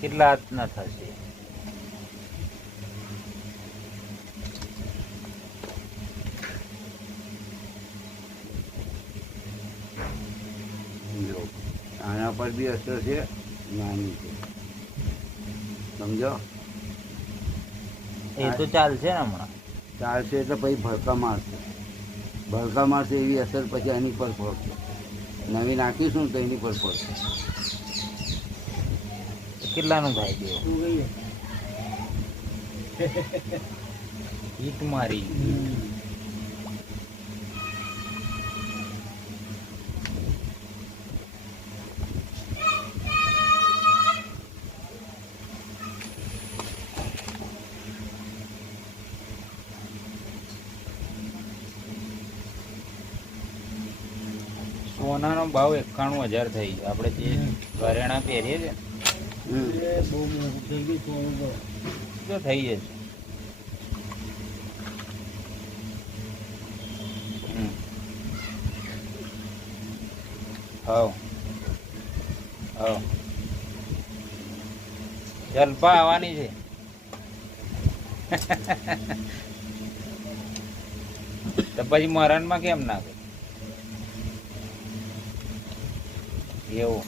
કેટલા હાથના થશે? આના પર બી અસર છે, નાની છે, સમજો? એ તો ચાલશે ને હમણાં? ચાલશે એટલે પછી ભડકા મારશે એવી અસર પછી એની પર પડશે. નવી નાખીશું તો એની પર પડશે. કેટલાનું થાય દેવો? હીટ મારી સોનાનો ભાવ 91,000 થઈ ગયો. આપણે જે ઘરેણા પહેરીએ છે બહુ મોંઘું થઈ ગયું સોનું તો થઈ જશે. જલપા આવવાની છે. તો પછી મરણમાં કેમ નાખે એવું?